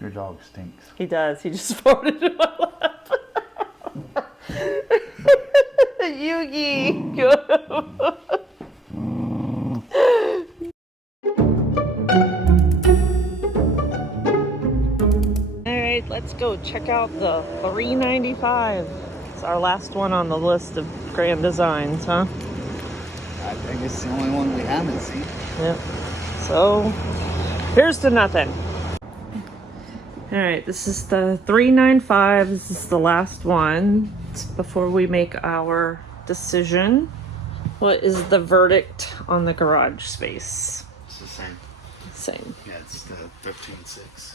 Your dog stinks. He does. He just farted in my lap. Yugi, get him. Alright, let's go check out the 395. It's our last one on the list of grand designs, huh? I think it's the only one we haven't seen. Yep. So, here's to nothing. Alright, this is the 395. This is the last one. It's before we make our decision. What is the verdict on the garage space? It's the same. Same. Yeah, it's the 13.6.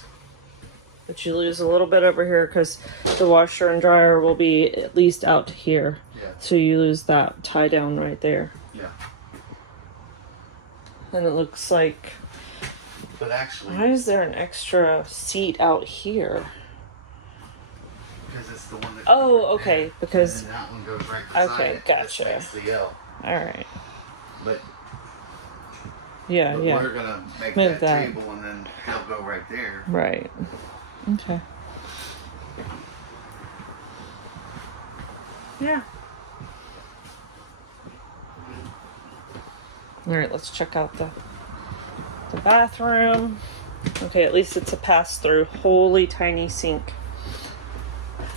But you lose a little bit over here because the washer and dryer will be at least out to here. Yeah. So you lose that tie down right there. Yeah. And it looks like... But actually... Why is there an extra seat out here? Because it's the one that... Oh, okay. Because... And then that one goes right beside okay, it. gotcha. This makes the L. Alright. But Yeah. we're going to make Move that table and then he'll go right there. Right. Okay. Yeah. Alright, let's check out the bathroom. Okay, at least it's a pass-through. Holy tiny sink.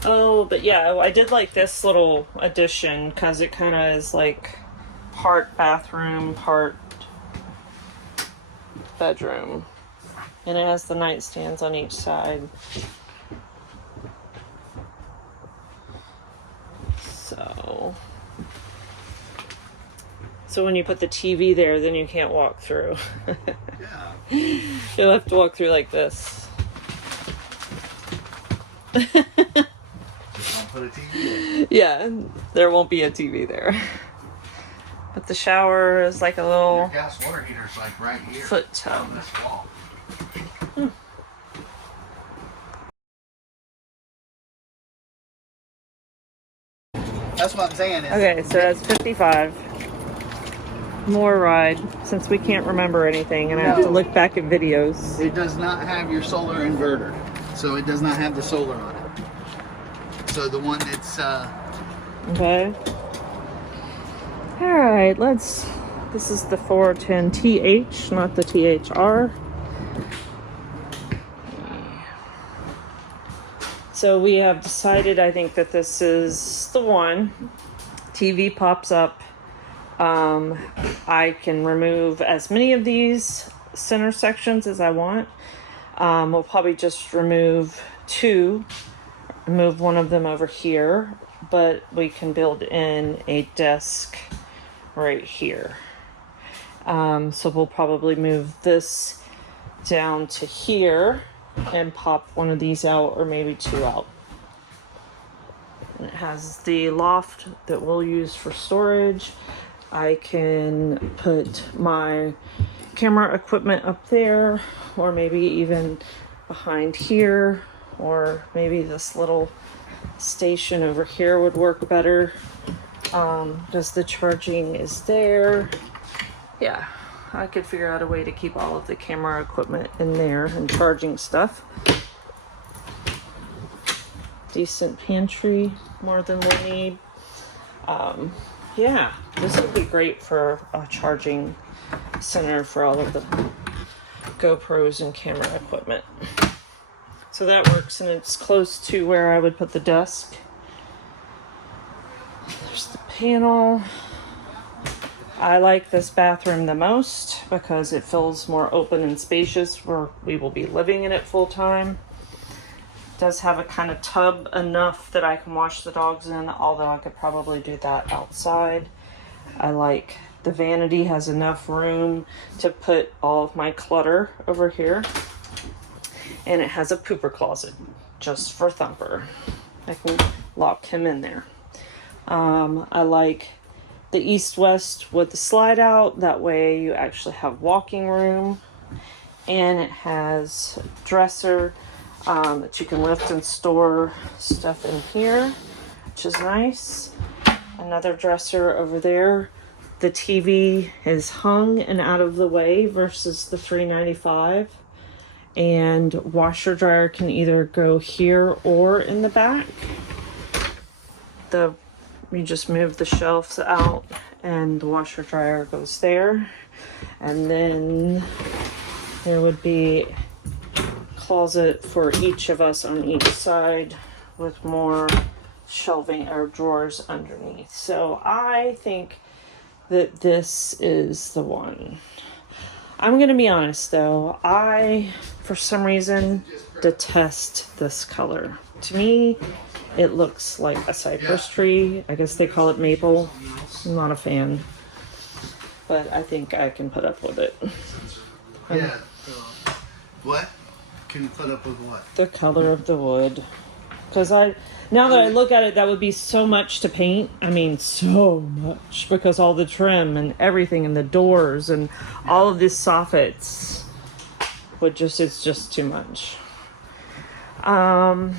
Oh, but yeah, I did like this little addition because it kind of is like part bathroom, part bedroom. And it has the nightstands on each side. So when you put the TV there, then you can't walk through. Yeah. You'll have to walk through like this. Just don't put a TV in. Yeah, there won't be a TV there. But the shower is like a little Your gas water heater's like right here. foot tub. On this wall. That's what I'm saying. Okay, so that's 55. More ride, since we can't remember anything and I have to look back at videos. It does not have your solar inverter, so it does not have the solar on it. So the one that's Okay. Alright, this is the 410TH, not the THR. So we have decided, I think, that this is the one. TV pops up. I can remove as many of these center sections as I want. We'll probably just remove two, move one of them over here, but we can build in a desk right here. So we'll probably move this down to here and pop one of these out, or maybe two out. And it has the loft that we'll use for storage. I can put my camera equipment up there, or maybe even behind here, or maybe this little station over here would work better, because the charging is there. Yeah, I could figure out a way to keep all of the camera equipment in there and charging stuff. Decent pantry, more than we need. Yeah, this would be great for a charging center for all of the GoPros and camera equipment. So that works, and it's close to where I would put the desk. There's the panel. I like this bathroom the most because it feels more open and spacious, where we will be living in it full time. It does have a kind of tub enough that I can wash the dogs in, although I could probably do that outside. I like the vanity has enough room to put all of my clutter over here. And it has a pooper closet just for Thumper. I can lock him in there. I like the east-west with the slide out. That way you actually have walking room. And it has a dresser that you can lift and store stuff in here, which is nice. Another dresser over there. The TV is hung and out of the way versus the 395. and washer dryer can either go here or in the back. You just move the shelves out and the washer dryer goes there. And then there would be a closet for each of us on each side with more shelving or drawers underneath. So I think that this is the one. I'm gonna be honest though, I for some reason detest this color. To me, it looks like a cypress tree. I guess they call it maple. I'm not a fan, but I think I can put up with it. Yeah. What? Can you put up with what? The color of the wood. Because now that I look at it, that would be so much to paint. I mean, so much. Because all the trim and everything and the doors and all of these soffits it's just too much. All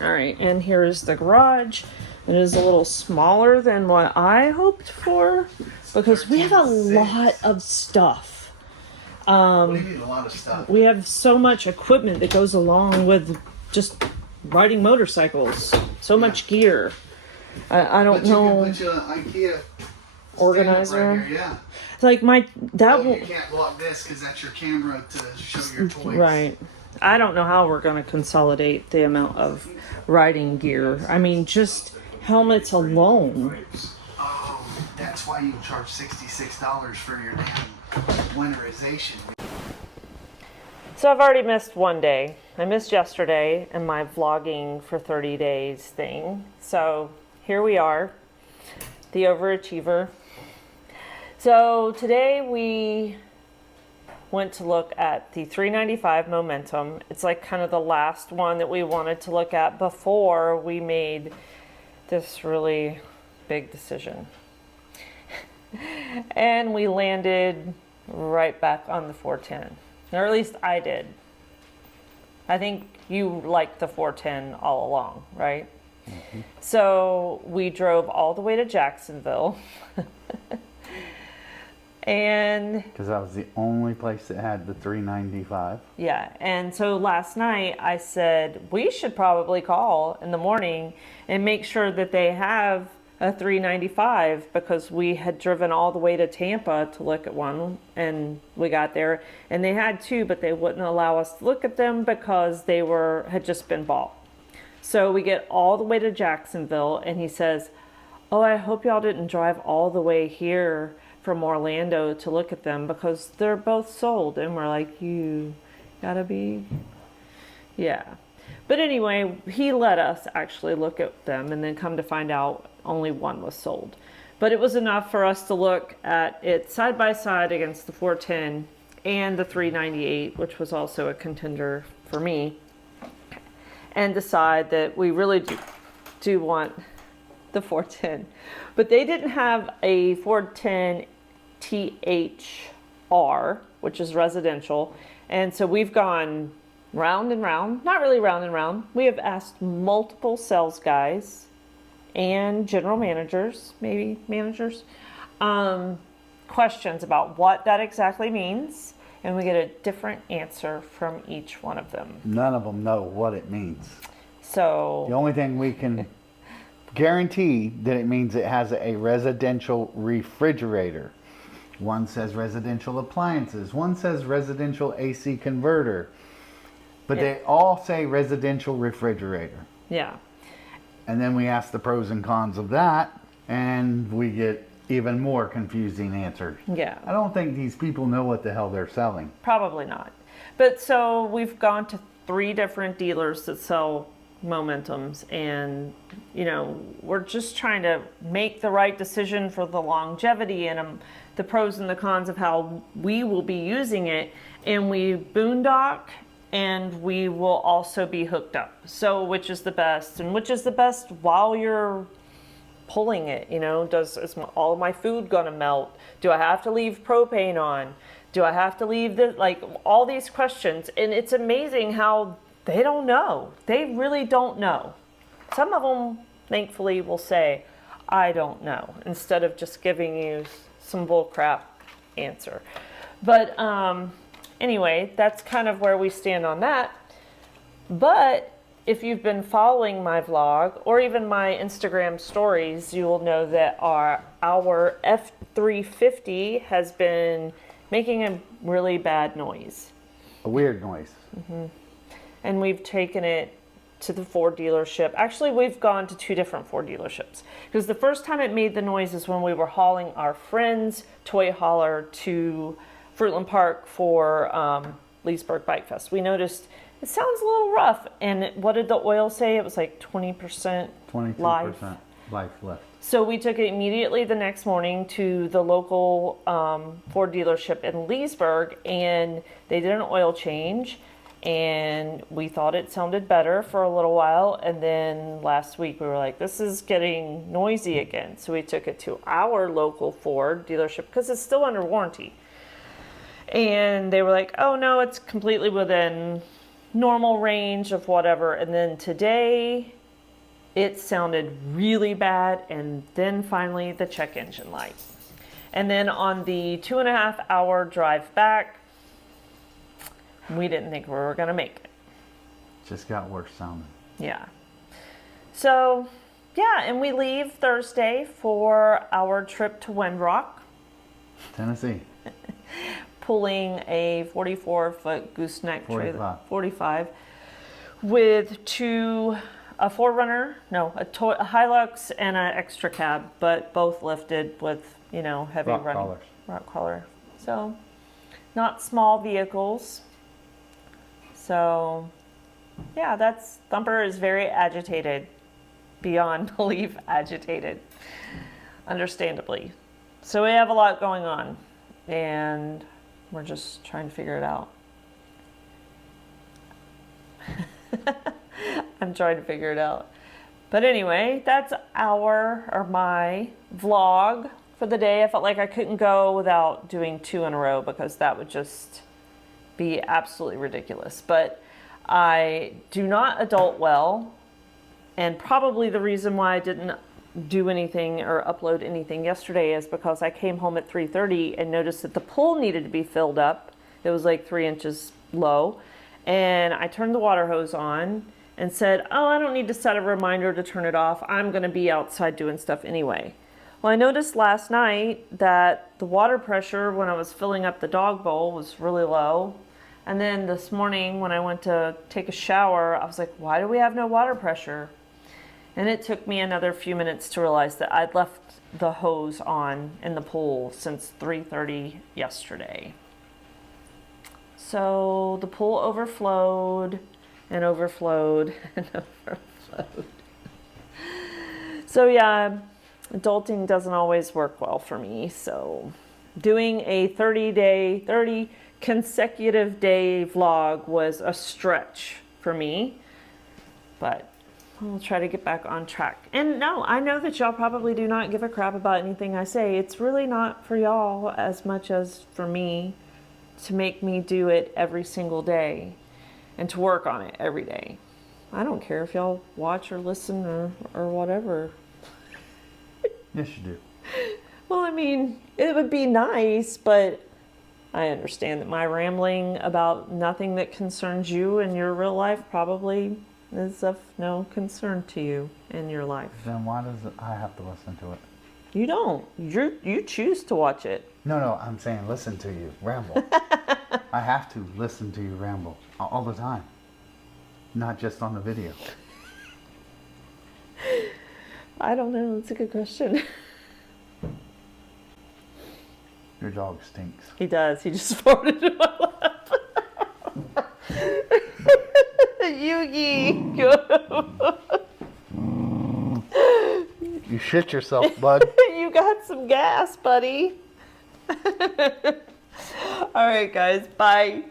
right, and here is the garage. It is a little smaller than what I hoped for because we have a lot of stuff. What do you mean a lot of stuff? We have so much equipment that goes along with just riding motorcycles. So much gear. I don't know. You can put you an IKEA organizer. Right here, yeah. Like you can't block this because that's your camera to show your toys. Right. I don't know how we're going to consolidate the amount of riding gear. I mean, just helmets alone. Oh, that's why you charge $66 for your damn winterization. So I've already missed one day. I missed yesterday and my vlogging for 30 days thing. So here we are, the overachiever. So today we went to look at the 395 Momentum. It's like kind of the last one that we wanted to look at before we made this really big decision. And we landed right back on the 410. Or at least I did. I think you liked the 410 all along, right? Mm-hmm. So we drove all the way to Jacksonville. And because that was the only place that had the 395. Yeah, and so last night I said we should probably call in the morning and make sure that they have a 395 because we had driven all the way to Tampa to look at one, and we got there and they had two, but they wouldn't allow us to look at them because they had just been bought. So we get all the way to Jacksonville and he says, "Oh, I hope y'all didn't drive all the way here from Orlando to look at them because they're both sold." And we're like, you gotta be, yeah. But anyway, he let us actually look at them and then come to find out only one was sold. But it was enough for us to look at it side by side against the 410 and the 398, which was also a contender for me, and decide that we really do want the 410. But they didn't have a 410 THR, which is residential. And so we've gone round and round, not really round and round. We have asked multiple sales guys and general managers, maybe managers, questions about what that exactly means. And we get a different answer from each one of them. None of them know what it means. So the only thing we can guarantee that it means it has a residential refrigerator. One says residential appliances. One says residential AC converter. But they all say residential refrigerator. Yeah. And then we ask the pros and cons of that, and we get even more confusing answers. Yeah. I don't think these people know what the hell they're selling. Probably not. But so we've gone to 3 different dealers that sell Momentums, and we're just trying to make the right decision for the longevity and the pros and the cons of how we will be using it. And we boondock, and we will also be hooked up. So which is the best, and which is the best while you're pulling it? Is all of my food gonna melt? Do I have to leave propane on? Do I have to leave all these questions? And it's amazing how they don't know. They really don't know. Some of them, thankfully, will say, "I don't know," instead of just giving you some bullcrap answer. But anyway, that's kind of where we stand on that. But if you've been following my vlog or even my Instagram stories, you will know that our F350 has been making a really bad noise. A weird noise. And we've taken it to the Ford dealership. Actually, we've gone to 2 different Ford dealerships. Because the first time it made the noise is when we were hauling our friend's toy hauler to Fruitland Park for Leesburg Bike Fest. We noticed it sounds a little rough. And what did the oil say? It was like 20% 22% life left. So we took it immediately the next morning to the local Ford dealership in Leesburg, and they did an oil change, and we thought it sounded better for a little while, and then last week we were like, this is getting noisy again. So we took it to our local Ford dealership because it's still under warranty. And they were like, oh no, it's completely within normal range of whatever. And then today it sounded really bad, and then finally the check engine light. And then on the 2.5-hour drive back, we didn't think we were going to make it. Just got worse sounding. Yeah. So, yeah, and we leave Thursday for our trip to Windrock, Tennessee. pulling a 44-foot gooseneck trailer. 45. With a 4Runner, a Hilux and an extra cab, but both lifted with, heavy running. Rock crawler. So, not small vehicles. So, yeah, Thumper is very agitated, beyond belief agitated, understandably. So we have a lot going on, and we're just trying to figure it out. I'm trying to figure it out. But anyway, that's my vlog for the day. I felt like I couldn't go without doing 2 in a row because that would just be absolutely ridiculous. But I do not adult well, and probably the reason why I didn't do anything or upload anything yesterday is because I came home at 3:30 and noticed that the pool needed to be filled up. It was like 3 inches low, and I turned the water hose on and said, oh, I don't need to set a reminder to turn it off. I'm going to be outside doing stuff anyway. Well, I noticed last night that the water pressure when I was filling up the dog bowl was really low. And then this morning when I went to take a shower, I was like, why do we have no water pressure? And it took me another few minutes to realize that I'd left the hose on in the pool since 3:30 yesterday. So the pool overflowed and overflowed and overflowed. So yeah, adulting doesn't always work well for me. So doing a 30 consecutive day vlog was a stretch for me, but I'll try to get back on track. And no, I know that y'all probably do not give a crap about anything I say. It's really not for y'all as much as for me to make me do it every single day and to work on it every day. I don't care if y'all watch or listen or whatever. Yes, you do. Well, I mean, it would be nice, but I understand that my rambling about nothing that concerns you in your real life probably is of no concern to you in your life. Then why does I have to listen to it? You don't. You choose to watch it. No, I'm saying listen to you ramble. I have to listen to you ramble all the time, not just on the video. I don't know. It's a good question. Your dog stinks. He does. He just farted in my lap. Yugi. You shit yourself, bud. You got some gas, buddy. All right, guys. Bye.